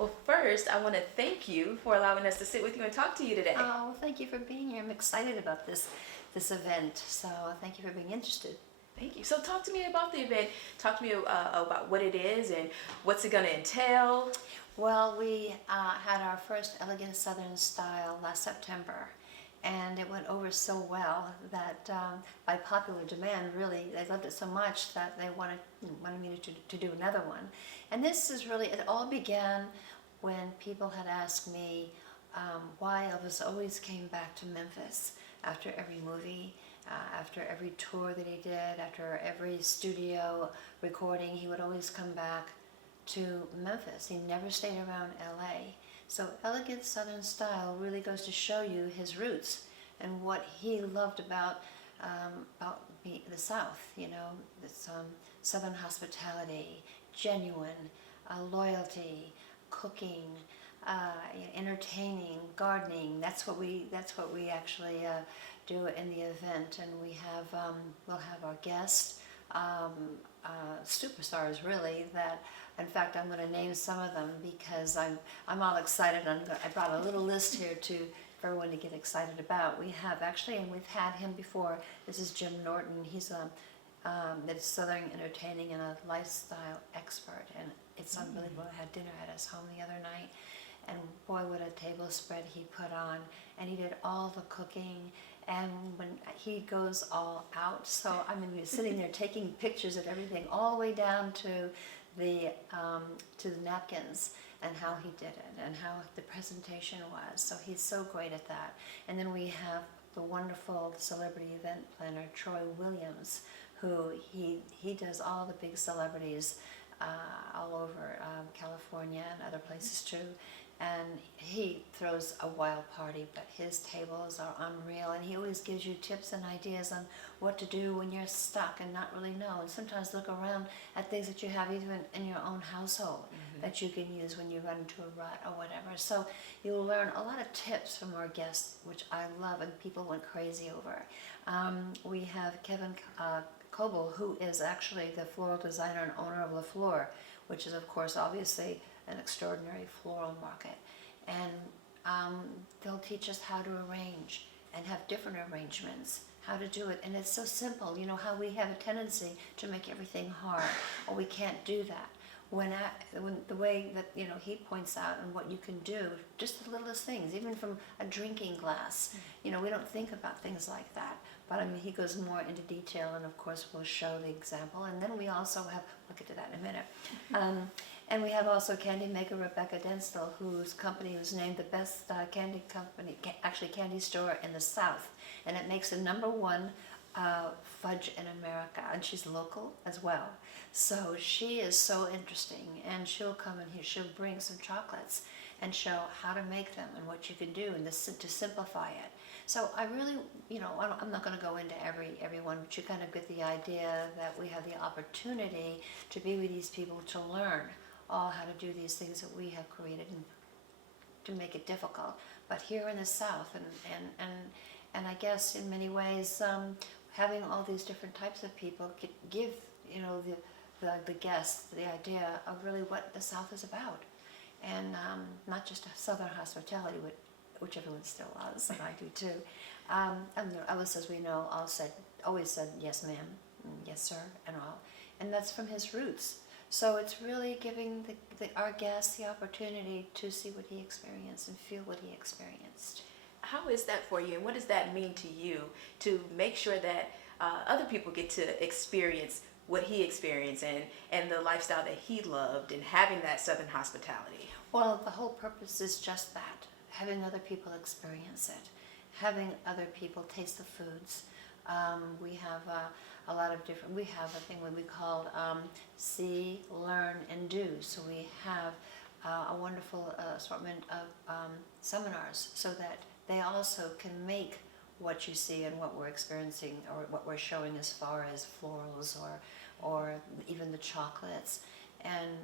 Well, first, I want to thank you for allowing us to sit with you and talk to you today. Oh, thank you for being here. I'm excited about this event. So thank you for being interested. Thank you. So, talk to me about the event. Talk to me about what it is and what's it going to entail. Well, we had our first Elegant Southern Style last September, and it went over so well that by popular demand, really, they loved it so much that they wanted me to do another one. And this is really, it all began when people had asked me why Elvis always came back to Memphis after every movie. After every tour that he did, after every studio recording, he would always come back to Memphis. He never stayed around LA. So Elegant Southern Style really goes to show you his roots and what he loved about the South. You know, this Southern hospitality, genuine loyalty, cooking, entertaining, gardening. That's what we actually do in the event. And we have we'll have our guests, superstars really. That in fact I'm going to name some of them because I'm all excited. I brought a little list here for everyone to get excited about. We have actually, and we've had him before. This is Jim Norton. He's that's Southern entertaining and a lifestyle expert, and it's unbelievable. I had dinner at his home the other night, and boy, what a table spread he put on, and he did all the cooking, and when he goes all out, so I mean, we're sitting there taking pictures of everything, all the way down to the napkins, and how he did it, and how the presentation was. So he's so great at that. And then we have the wonderful celebrity event planner, Troy Williams, who he does all the big celebrities all over California and other places too. And he throws a wild party, but his tables are unreal, and he always gives you tips and ideas on what to do when you're stuck and not really know. And sometimes look around at things that you have even in your own household that you can use when you run into a rut or whatever. So you'll learn a lot of tips from our guests, which I love and people went crazy over. We have Kevin Coble, who is actually the floral designer and owner of La Fleur, which is of course obviously an extraordinary floral market. And they'll teach us how to arrange and have different arrangements, how to do it. And it's so simple, you know, how we have a tendency to make everything hard, or we can't do that. When the way that, you know, he points out and what you can do, just the littlest things, even from a drinking glass, you know, we don't think about things like that. But I mean, he goes more into detail, and of course we'll show the example. And then we also have, we'll get to that in a minute. And we have also candy maker Rebecca Denstall, whose company was named the best candy company, actually candy store in the South. And it makes the #1 fudge in America, and she's local as well. So she is so interesting, and she'll come in here, she'll bring some chocolates and show how to make them and what you can do and to simplify it. So I really, you know, I'm not going to go into every one, but you kind of get the idea that we have the opportunity to be with these people to learn all how to do these things that we have created and to make it difficult. But here in the South, and I guess in many ways, having all these different types of people give, you know, the guests the idea of really what the South is about, and not just Southern hospitality, which everyone still loves, and I do too. And Elvis, as we know, always said yes ma'am, and yes sir, and all, and that's from his roots. So it's really giving our guests the opportunity to see what he experienced and feel what he experienced. How is that for you, and what does that mean to you to make sure that other people get to experience what he experienced and the lifestyle that he loved and having that Southern hospitality? Well, the whole purpose is just that, having other people experience it, having other people taste the foods. We have a lot of different, we have a thing what we call see, learn, and do. So we have a wonderful assortment of seminars so that they also can make what you see and what we're experiencing or what we're showing as far as florals or even the chocolates. And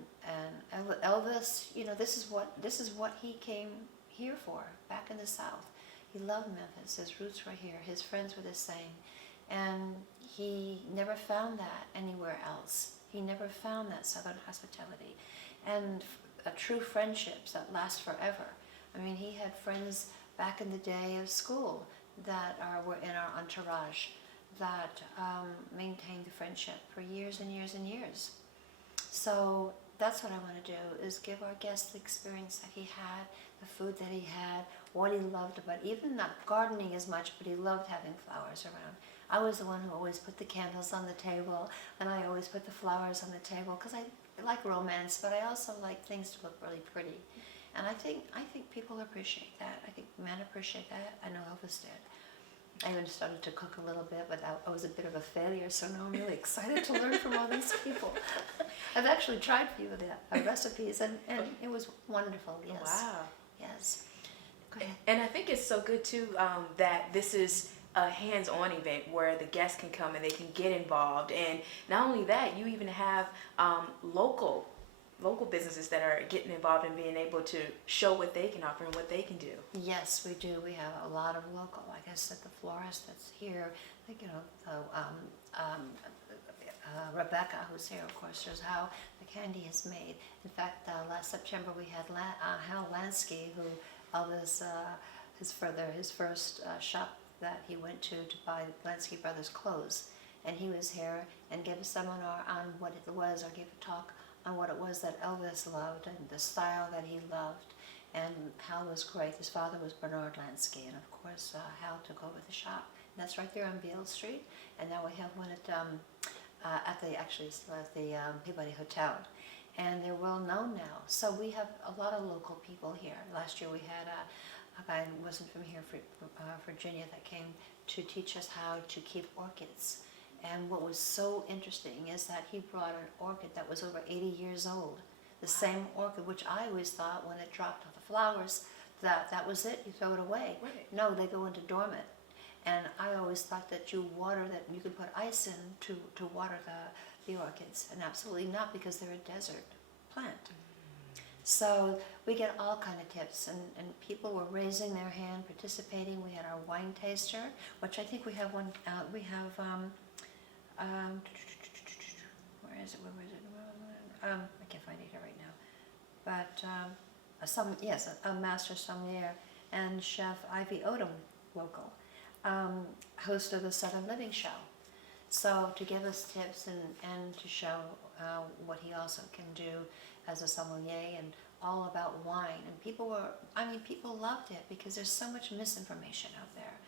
Elvis, you know, this is what he came here for, back in the South. He loved Memphis. His roots were here. His friends were the same. And he never found that anywhere else. He never found that Southern hospitality. And true friendships that last forever. I mean, he had friends back in the day of school that were in our entourage that maintained the friendship for years and years and years. So that's what I want to do, is give our guests the experience that he had, the food that he had, what he loved about, even not gardening as much, but he loved having flowers around. I was the one who always put the candles on the table, and I always put the flowers on the table, because I like romance, but I also like things to look really pretty. And I think people appreciate that. I think men appreciate that. I know Elvis did. I even started to cook a little bit, but I was a bit of a failure, so now I'm really excited to learn from all these people. I've actually tried a few of the recipes, and it was wonderful, yes. Wow. Yes. Go ahead. And I think it's so good too that this is a hands-on event where the guests can come and they can get involved. And not only that, you even have local businesses that are getting involved and being able to show what they can offer and what they can do. Yes, we do. We have a lot of local. Like I said, the florist that's here, like, you know, Rebecca, who's here, of course, shows how the candy is made. In fact, last September we had Hal Lansky, who Elvis, his first shop that he went to buy Lansky Brothers clothes. And he was here and gave a seminar on what it was, or gave a talk on what it was that Elvis loved and the style that he loved. And Hal was great. His father was Bernard Lansky, and of course Hal took over the shop. And that's right there on Beale Street. And now we have one at the Peabody Hotel. And they're well known now. So we have a lot of local people here. Last year we had a guy who wasn't from here, from Virginia, that came to teach us how to keep orchids. And what was so interesting is that he brought an orchid that was over 80 years old. The same orchid, which I always thought when it dropped off the flowers, that was it, you throw it away. Right. No, they go into dormant. And I always thought that you could put ice in to water the orchids, and absolutely not, because they're a desert plant. So we get all kind of tips, and people were raising their hand, participating. We had our wine taster, which I think we have one, we have, where is it? I can't find it here right now. But a master sommelier and Chef Ivy Odom, local, host of the Southern Living Show. So to give us tips and to show what he also can do as a sommelier, and all about wine. And people loved it, because there's so much misinformation out there.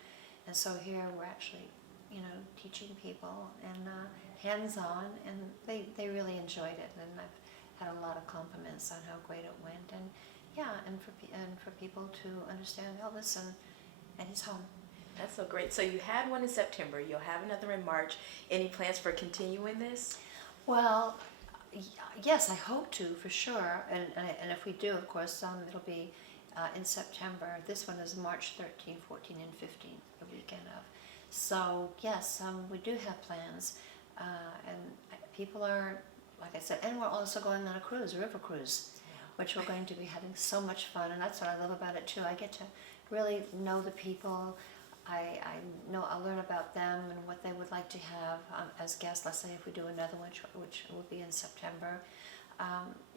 And so here we're actually, teaching people, and hands-on, and they really enjoyed it. And I've had a lot of compliments on how great it went, and for people to understand Elvis and his home. That's so great. So you had one in September. You'll have another in March. Any plans for continuing this? Well, yes, I hope to, for sure. And if we do, of course, it'll be in September. This one is March 13, 14, and 15, the weekend of. So yes, we do have plans, and people are, like I said, and we're also going on a cruise, a river cruise, which we're going to be having so much fun, and that's what I love about it too. I get to really know the people. I'll learn about them and what they would like to have as guests. Let's say if we do another one, which will be in September.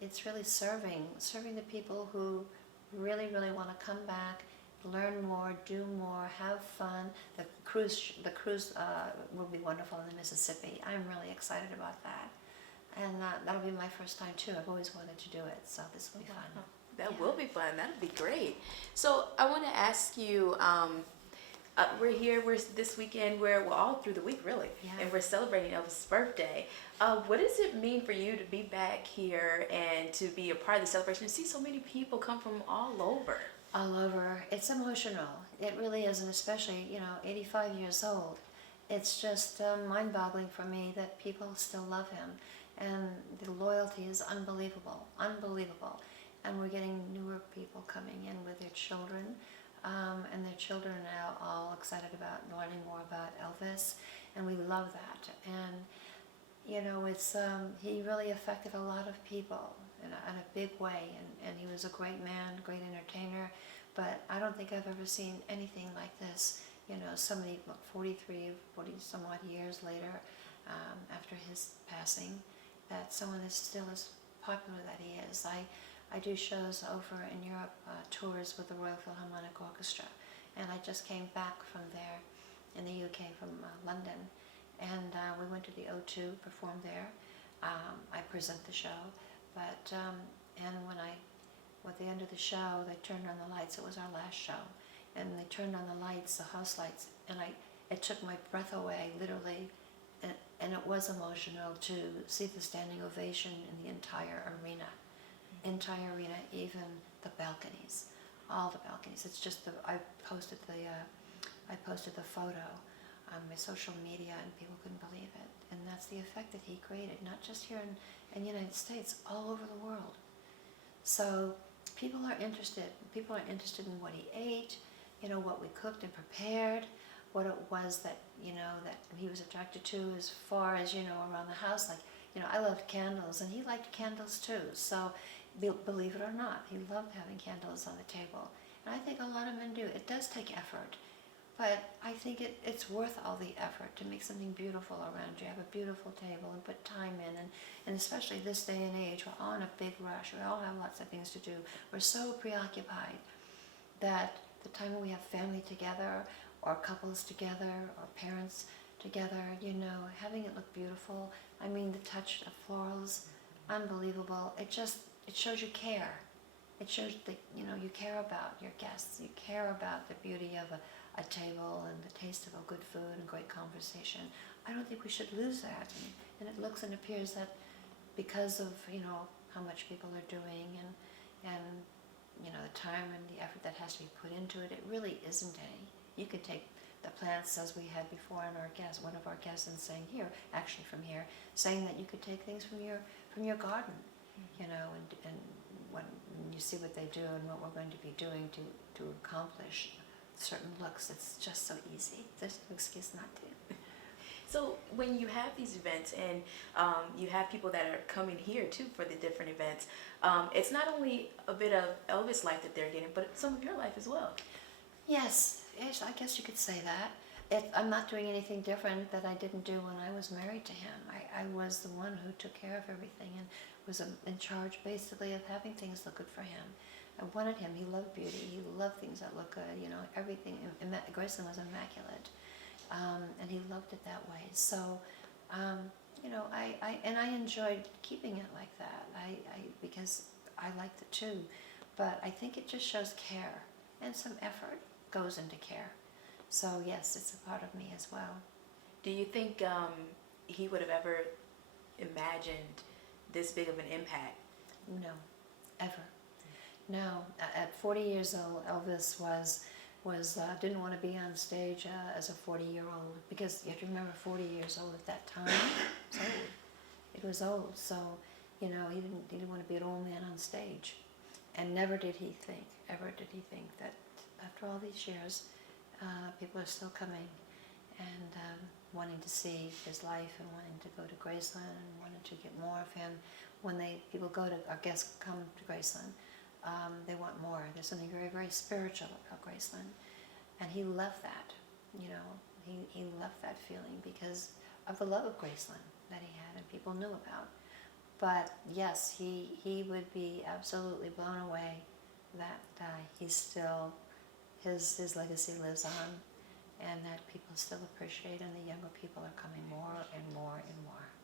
It's really serving the people who really, really want to come back, learn more, do more, have fun. The cruise will be wonderful in the Mississippi. I'm really excited about that. And that'll be my first time too. I've always wanted to do it, so this will be fun. That will be fun. That'll be great. So I want to ask you, we're this weekend, we're all through the week really, and we're celebrating Elvis' birthday. What does it mean for you to be back here and to be a part of the celebration, and see so many people come from all over? All over. It's emotional. It really is, and especially, 85 years old. It's just mind-boggling for me that people still love him, and the loyalty is unbelievable, unbelievable. And we're getting newer people coming in with their children, and their children are now all excited about learning more about Elvis, and we love that. And it's he really affected a lot of people in a big way, and he was a great man, great entertainer. But I don't think I've ever seen anything like this. So many 40 some odd years later, after his passing, that someone is still as popular that he is. I do shows over in Europe, tours with the Royal Philharmonic Orchestra, and I just came back from there in the UK from London, and we went to the O2, performed there. I present the show, but and at the end of the show, they turned on the lights. It was our last show, and they turned on the lights, the house lights, and it took my breath away, literally, and it was emotional to see the standing ovation in the entire arena, even the balconies, all the balconies. It's just I posted the photo on my social media, and people couldn't believe it. And that's the effect that he created, not just here in the United States, all over the world. So people are interested. People are interested in what he ate, what we cooked and prepared, what it was that he was attracted to as far as around the house. Like, I loved candles, and he liked candles too. So believe it or not, he loved having candles on the table. And I think a lot of men do. It does take effort, but I think it's worth all the effort to make something beautiful around you. Have a beautiful table and put time in, and especially this day and age, we're all in a big rush. We all have lots of things to do. We're so preoccupied that the time when we have family together, or couples together, or parents together, having it look beautiful. I mean, the touch of florals, unbelievable. It shows you care. It shows that you care about your guests. You care about the beauty of a table and the taste of a good food and great conversation. I don't think we should lose that. And it looks and appears that because of how much people are doing and the time and the effort that has to be put into it, it really isn't any. You could take the plants, as we had before, and one of our guests, and saying saying that you could take things from your garden, and when you see what they do and what we're going to be doing to accomplish certain looks, it's just so easy. There's no excuse not to. So when you have these events, and you have people that are coming here too for the different events, it's not only a bit of Elvis' life that they're getting, but some of your life as well. Yes, I guess you could say that. I'm not doing anything different that I didn't do when I was married to him. I was the one who took care of everything and was in charge, basically, of having things look good for him. I wanted him. He loved beauty. He loved things that look good. Everything. Graceland was immaculate, and he loved it that way. So, I enjoyed keeping it like that. Because I liked it too, but I think it just shows care, and some effort goes into care. So yes, it's a part of me as well. Do you think he would have ever imagined this big of an impact? No, ever. No. At 40 years old, Elvis was didn't want to be on stage as a 40-year-old, because you have to remember, 40 years old at that time. It's old. It was old. So he didn't want to be an old man on stage, and never did he think that after all these years, people are still coming and wanting to see his life, and wanting to go to Graceland, and wanting to get more of him. When our guests come to Graceland, they want more. There's something very, very spiritual about Graceland, and he loved that. He loved that feeling because of the love of Graceland that he had and people knew about. But yes, he would be absolutely blown away that he's still, his legacy lives on, and that people still appreciate, and the younger people are coming more and more and more.